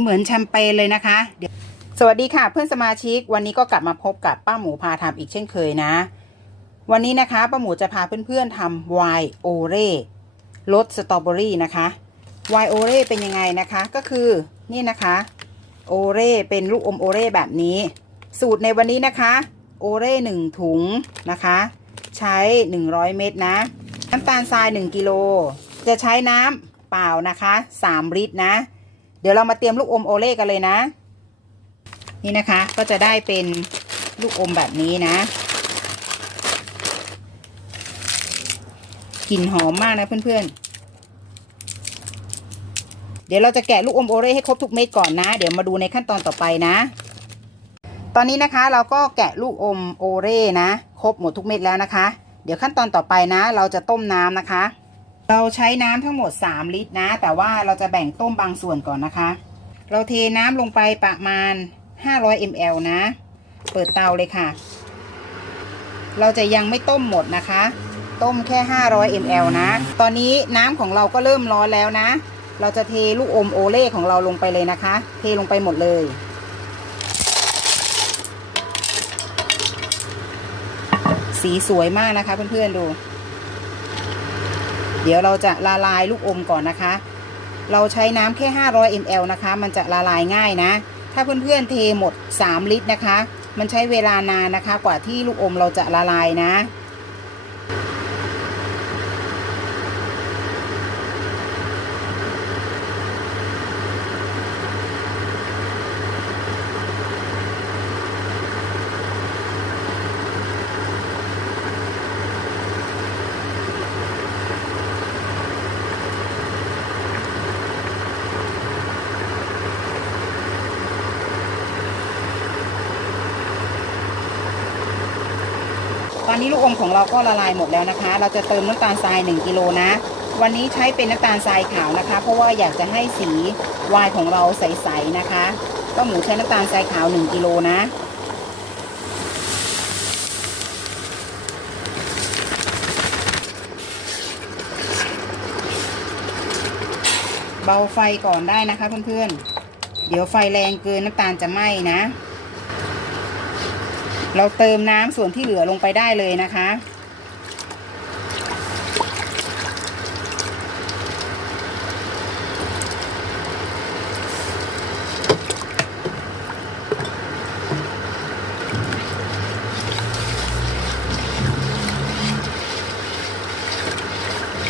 เหมือนแชมเปญเลยนะคะเดี๋ยวสวัสดีค่ะเพื่อนสมาชิกวันนี้ก็กลับมาพบกับป้าหมูพาทำอีกเช่นเคยนะ วันนี้นะคะป้าหมูจะพาเพื่อนๆทำไวน์โอเร่รสสตรอเบอรี่นะคะไวน์โอเร่เป็นยังไงนะคะก็คือนี่นะคะโอเร่เป็นลูกอมโอเร่แบบนี้ สูตรในวันนี้นะคะโอเร่หนึ่งถุงนะคะ ใช้ 100 เม็ดนะน้ำตาลทราย 1กิโลจะใช้น้ำเปล่านะคะ 3 ลิตรนะ เดี๋ยวเรามาเตรียมลูกอมโอเล่กันเลยนะ นี่นะคะ ก็จะได้เป็นลูกอมแบบนี้นะกลิ่นหอมมากนะเพื่อนๆ เดี๋ยวเราจะแกะลูกอมโอเล่ให้ครบทุกเม็ดก่อนนะ เดี๋ยวมาดูในขั้นตอนต่อไปนะ ตอนนี้นะคะเราก็แกะลูกอมโอเร่นะ ครบหมดทุกเม็ดแล้วนะคะ เดี๋ยวขั้นตอนต่อไปนะ เราจะต้มน้ำนะคะ เราใช้น้ำทั้งหมด 3 ลิตรนะ แต่ว่าเราจะแบ่งต้มบางส่วนก่อนนะคะ เราเทน้ำลงไปประมาณ 500 ml นะ เปิดเตาเลยค่ะ เราจะยังไม่ต้มหมดนะคะ ต้มแค่ 500 ml นะ ตอนนี้น้ำของเราก็เริ่มร้อนแล้วนะ เราจะเทลูกอมโอเล่ของเราลงไปเลยนะคะ เทลงไปหมดเลยสีสวยมากนะคะเพื่อนๆดู เดี๋ยวเราจะละลายลูกอมก่อนนะคะ เราใช้น้ำแค่ 500 ml นะคะ มันจะละลายง่ายนะ ถ้าเพื่อนๆเทหมด 3 ลิตรนะคะ มันใช้เวลานานนะคะ กว่าที่ลูกอมเราจะละลายนะ ตอนนี้ลูกอมของเราก็ละลายหมดแล้วนะคะ เราจะเติมน้ำตาลทราย 1กิโลนะ วันนี้ใช้เป็นน้ำตาลทรายขาวนะคะ เพราะว่าอยากจะให้สีวายของเราใสๆนะคะ ก็หมูใช้น้ำตาลทรายขาว 1กิโลนะเบาไฟก่อนได้นะคะเพื่อนๆ เดี๋ยวไฟแรงเกินน้ำตาลจะไหม้นะ เราเติมน้ำส่วนที่เหลือลงไปได้เลยนะคะ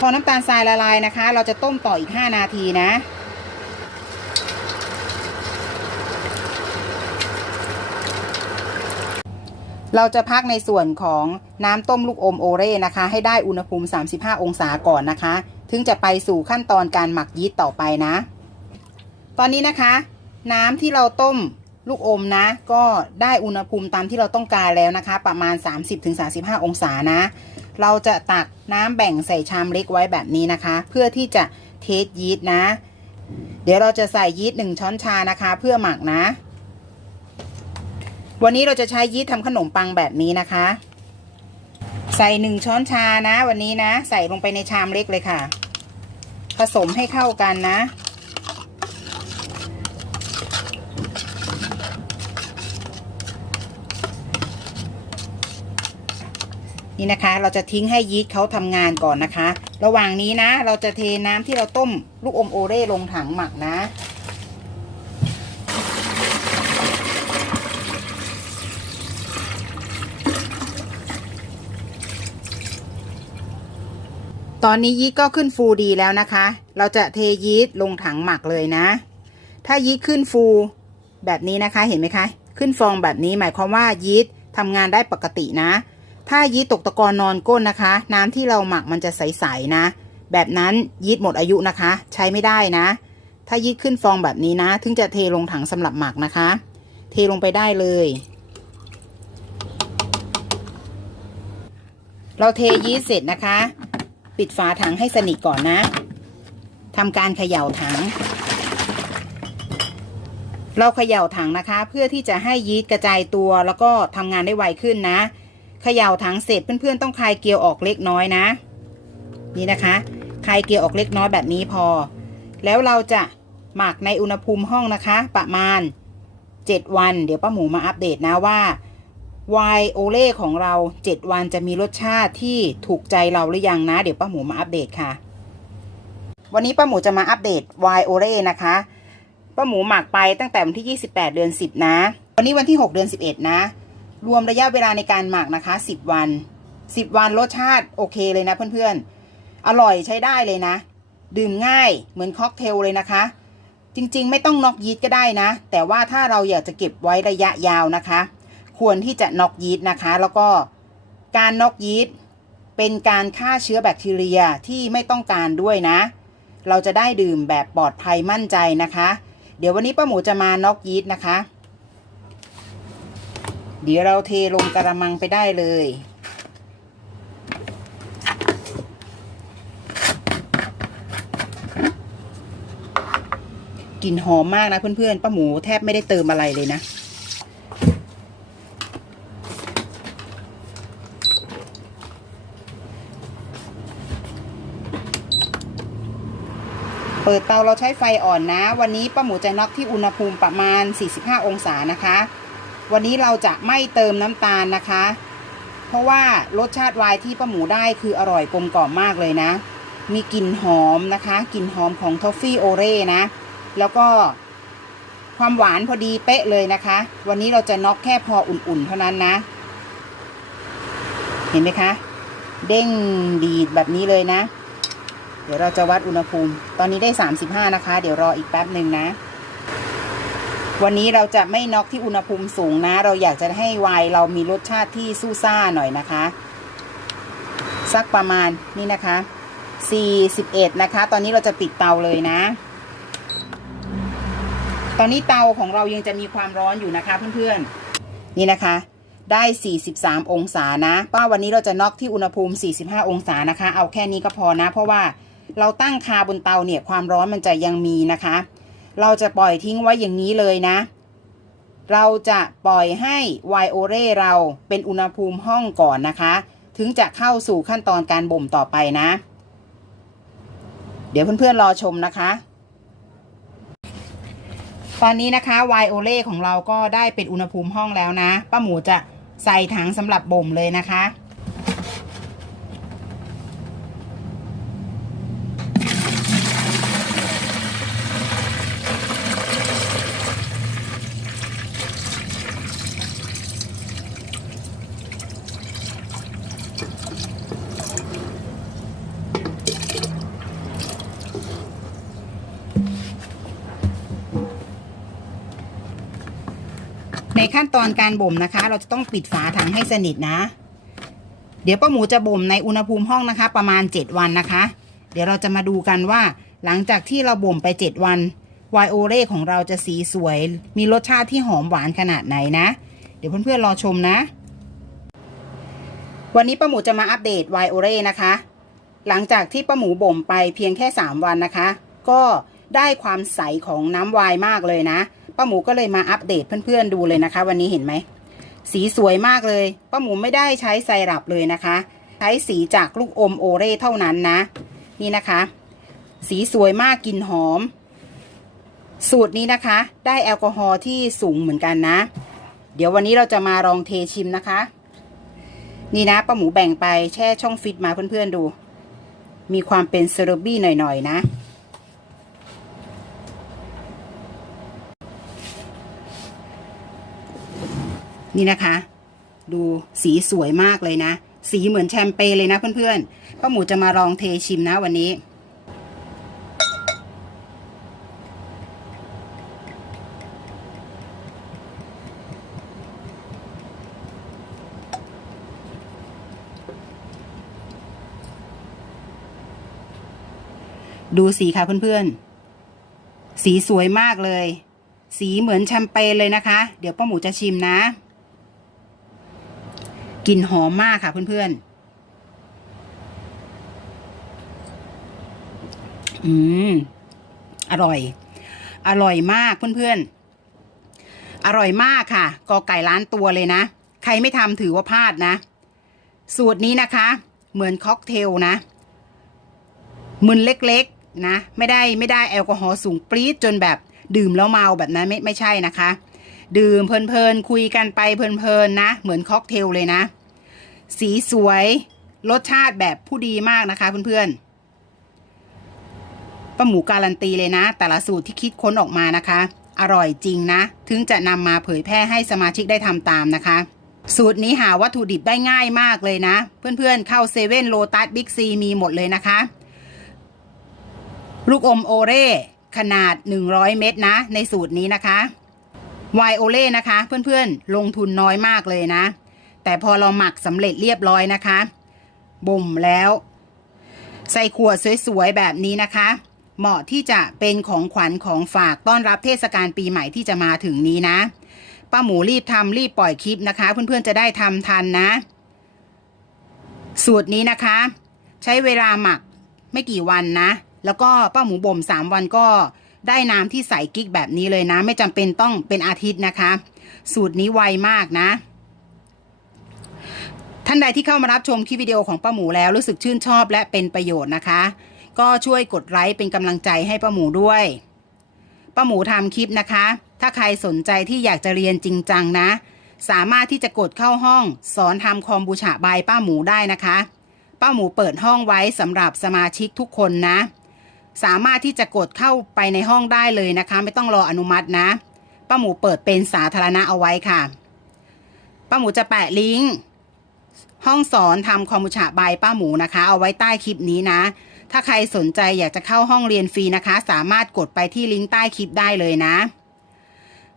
พอน้ำตาลทรายละลายนะคะ เราจะต้มต่ออีก 5 นาทีนะ เราจะพักในส่วนของน้ำต้มลูกอมโอเร่นะคะ ให้ได้อุณหภูมิ 35 องศาก่อนนะคะ ถึงจะไปสู่ขั้นตอนการหมักยีสต์ต่อไปนะ ตอนนี้นะคะ น้ำที่เราต้มลูกอมนะ ก็ได้อุณหภูมิตามที่เราต้องการแล้วนะคะ ประมาณ 30-35 องศานะ เราจะตักน้ำแบ่งใส่ชามเล็กไว้แบบนี้นะคะ เพื่อที่จะเทสยีสต์นะ เดี๋ยวเราจะใส่ยีสต์หนึ่งช้อนชานะคะ เพื่อหมักนะ วันนี้เราจะใช้ยีสต์ทำขนมปังแบบนี้นะคะ ใส่หนึ่งช้อนชานะ วันนี้นะ ใส่ลงไปในชามเล็กเลยค่ะ ผสมให้เข้ากันนะ นี่นะคะ เราจะทิ้งให้ยีสต์เขาทำงานก่อนนะคะ ระหว่างนี้นะ เราจะเทน้ำที่เราต้มลูกอมโอเร่ลงถังหมักนะ ตอนนี้ยีสต์ก็ขึ้นฟูดีแล้วนะคะ เราจะเทยีสต์ลงถังหมักเลยนะ ถ้ายีสต์ขึ้นฟูแบบนี้นะคะเห็นไหมคะ ขึ้นฟองแบบนี้หมายความว่ายีสต์ทำงานได้ปกตินะ ถ้ายีสต์ตกตะกอนนอนก้นนะคะ น้ำที่เราหมักมันจะใสๆนะ แบบนั้นยีสต์หมดอายุนะคะ ใช้ไม่ได้นะ ถ้ายีสต์ขึ้นฟองแบบนี้นะ ถึงจะเทลงถังสำหรับหมักนะคะ เทลงไปได้เลยเราเทยีสต์เสร็จนะคะ ปิดฝาถังให้สนิทก่อนนะทำการเขย่าถัง เราเขย่าถังนะคะ เพื่อที่จะให้ยีสต์กระจายตัวแล้วก็ทำงานได้ไวขึ้นนะเขย่าถังเสร็จเพื่อนๆต้องคลายเกลียวออกเล็กน้อยนะ นี่นะคะคลายเกลียวออกเล็กน้อยแบบนี้พอ แล้วเราจะหมักในอุณหภูมิห้องนะคะ ประมาณ 7 วัน เดี๋ยวป้าหมูมาอัปเดตนะว่า ไวน์โอเล่ของเรา 7 วันจะมีรสชาติที่ถูกใจเราหรือยังนะ เดี๋ยวป้าหมูมาอัปเดตค่ะ วันนี้ป้าหมูจะมาอัปเดตไวน์โอเล่นะคะป้าหมูหมักไปตั้งแต่วันที่ 28 เดือน 10 นะ วันนี้วันที่ 6 เดือน 11 นะ รวมระยะเวลาในการหมักนะคะ 10 วัน 10 วันรสชาติโอเคเลยนะเพื่อนๆ อร่อยใช้ได้เลยนะ ดื่มง่ายเหมือนค็อกเทลเลยนะคะ จริงๆ ไม่ต้องน็อกยีสต์ก็ได้นะ แต่ว่าถ้าเราอยากจะเก็บไว้ระยะยาวนะคะ ควรที่จะน็อกยีสต์นะคะ แล้วก็การน็อกยีสต์เป็นการฆ่าเชื้อแบคทีเรียที่ไม่ต้องการด้วยนะ เราจะได้ดื่มแบบปลอดภัยมั่นใจนะคะ เดี๋ยววันนี้ป้าหมูจะมาน็อกยีสต์นะคะ เดี๋ยวเราเทลงกระมังไปได้เลยกลิ่นหอมมากนะเพื่อนๆ ป้าหมูแทบไม่ได้เติมอะไรเลยนะ ปิดเตาเราใช้ไฟอ่อนนะ วันนี้ป้าหมูจะน็อกที่อุณหภูมิประมาณ 45 องศานะคะ วันนี้เราจะไม่เติมน้ำตาลนะคะ เพราะว่ารสชาติวน์ที่ป้าหมูได้คืออร่อยกลมกล่อมมากเลยนะ มีกลิ่นหอมนะคะกลิ่นหอมของทอฟฟี่โอเร่นะ แล้วก็ความหวานพอดีเป๊ะเลยนะคะ วันนี้เราจะน็อกแค่พออุ่นๆ เท่านั้นนะ เห็นไหมคะ เด้งดีดแบบนี้เลยนะ เดี๋ยวเราจะวัดอุณหภูมิ ตอนนี้ได้ 35 นะคะ เดี๋ยวรออีกแป๊บหนึ่งนะ วันนี้เราจะไม่น็อกที่อุณหภูมิสูงนะ เราอยากจะให้ไวน์เรามีรสชาติที่สู้ซ่าหน่อยนะคะ สักประมาณนี่นะคะ 41 นะคะ ตอนนี้เราจะปิดเตาเลยนะ ตอนนี้เตาของเรายังจะมีความร้อนอยู่นะคะเพื่อนๆ นี่นะคะได้ 43 องศานะ ป้าวันนี้เราจะน็อกที่อุณหภูมิ 45 องศานะคะ เอาแค่นี้ก็พอนะ เพราะว่า เราตั้งคาบนเตาเนี่ยความร้อนมันจะยังมีนะคะ เราจะปล่อยทิ้งไว้อย่างนี้เลยนะ เราจะปล่อยให้ไวโอเร่เราเป็นอุณหภูมิห้องก่อนนะคะ ถึงจะเข้าสู่ขั้นตอนการบ่มต่อไปนะ เดี๋ยวเพื่อนๆรอชมนะคะตอนนี้นะคะไวโอเล่ของเราก็ได้เป็นอุณหภูมิห้องแล้วนะ ป้าหมูจะใส่ถังสำหรับบ่มเลยนะคะ ขั้นตอนการบ่มนะคะ เราจะต้องปิดฝาถังให้สนิทนะ เดี๋ยวป้าหมูจะบ่มในอุณหภูมิห้องนะคะ ประมาณ 7 วันนะคะ เดี๋ยวเราจะมาดูกันว่า หลังจากที่เราบ่มไป 7 วันไวโอเล่ของเราจะสีสวย มีรสชาติที่หอมหวานขนาดไหนนะ เดี๋ยวเพื่อนๆรอชมนะ วันนี้ป้าหมูจะมาอัปเดตไวโอเล่นะคะ หลังจากที่ป้าหมูบ่มไปเพียงแค่ 3 วันนะคะ ก็ได้ความใสของน้ำไวน์มากเลยนะ ป้าหมูก็เลยมาอัปเดตเพื่อนๆดูเลยนะคะ วันนี้เห็นไหม สีสวยมากเลย ป้าหมูไม่ได้ใช้ไซรัปเลยนะคะ ใช้สีจากลูกอมโอเร่เท่านั้นนะ นี่นะคะ สีสวยมากกลิ่นหอม สูตรนี้นะคะ ได้แอลกอฮอล์ที่สูงเหมือนกันนะ เดี๋ยววันนี้เราจะมาลองเทชิมนะคะ นี่นะป้าหมูแบ่งไปแช่ช่องฟิตมาเพื่อนๆดู มีความเป็นเซอร์บี้หน่อยๆนะ นี่นะคะ ดูสีสวยมากเลยนะ สีเหมือนแชมเปญเลยนะเพื่อนๆป้าหมูจะมาลองเทชิมนะวันนี้ ดูสีค่ะเพื่อนๆ สีสวยมากเลย สีเหมือนแชมเปญเลยนะคะ เดี๋ยวป้าหมูจะชิมนะ กลิ่นหอมมากค่ะเพื่อนๆ อืม อร่อย อร่อยมากเพื่อนๆ อร่อยมากค่ะ กอไก่ล้านตัวเลยนะ ใครไม่ทำถือว่าพลาดนะ สูตรนี้นะคะ เหมือนค็อกเทลนะ มึนเล็กๆนะ ไม่ได้ไม่ได้แอลกอฮอล์สูงปรี๊ดจนแบบดื่มแล้วเมาแบบนั้นไม่ไม่ใช่นะคะ ดื่มเพลินๆคุยกันไปเพลินๆนะ เหมือนค็อกเทลเลยนะ สีสวยรสชาติแบบผู้ดีมากนะคะเพื่อนๆป้าหมูการันตีเลยนะ แต่ละสูตรที่คิดค้นออกมานะคะ อร่อยจริงนะ ถึงจะนำมาเผยแพร่ให้สมาชิกได้ทำตามนะคะ สูตรนี้หาวัตถุดิบได้ง่ายมากเลยนะ เพื่อนๆเข้าเซเว่นโลตัสบิ๊กซีมีหมดเลยนะคะ ลูกอมโอเร่ขนาด 100 เม็ดนะ ในสูตรนี้นะคะ ไวโอเล่นะคะ เพื่อนๆ ลงทุนน้อยมากเลยนะ แต่พอเราหมักสำเร็จเรียบร้อยนะคะ บ่มแล้ว ใส่ขวดสวยๆ แบบนี้นะคะ เหมาะที่จะเป็นของขวัญของฝากต้อนรับเทศกาลปีใหม่ที่จะมาถึงนี้นะ ป้าหมูรีบทำรีบปล่อยคลิปนะคะ เพื่อนๆ จะได้ทำทันนะ สูตรนี้นะคะ ใช้เวลาหมักไม่กี่วันนะ แล้วก็ป้าหมูบ่มสามวันก็ ได้น้ำที่ใสกิ๊กแบบนี้เลยนะ ไม่จำเป็นต้องเป็นอาทิตย์นะคะ สูตรนี้ไวมากนะท่านใดที่เข้ามารับชมคลิปวิดีโอของป้าหมูแล้วรู้สึกชื่นชอบและเป็นประโยชน์นะคะ ก็ช่วยกดไลค์เป็นกำลังใจให้ป้าหมูด้วยป้าหมูทำคลิปนะคะ ถ้าใครสนใจที่อยากจะเรียนจริงจังนะ สามารถที่จะกดเข้าห้อง สอนทำคอมบูชาบายป้าหมูได้นะคะ ป้าหมูเปิดห้องไว้สำหรับสมาชิกทุกคนนะ สามารถที่จะกดเข้าไปในห้องได้เลยนะคะ ไม่ต้องรออนุมัตินะป้าหมูเปิดเป็นสาธารณะเอาไว้ค่ะป้าหมูจะแปะลิงก์ห้องสอนทำคอมบูชาบายป้าหมูนะคะ เอาไว้ใต้คลิปนี้นะ ถ้าใครสนใจอยากจะเข้าห้องเรียนฟรีนะคะ สามารถกดไปที่ลิงก์ใต้คลิปได้เลยนะ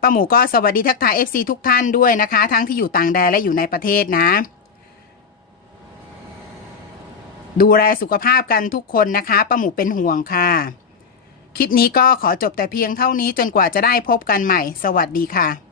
ป้าหมูก็สวัสดีทักทาย FC ทุกท่านด้วยนะคะ ทั้งที่อยู่ต่างแดนและอยู่ในประเทศนะ ดูแลสุขภาพกันทุกคนนะคะป้าหมูเป็นห่วงค่ะ คลิปนี้ก็ขอจบแต่เพียงเท่านี้จนกว่าจะได้พบกันใหม่ สวัสดีค่ะ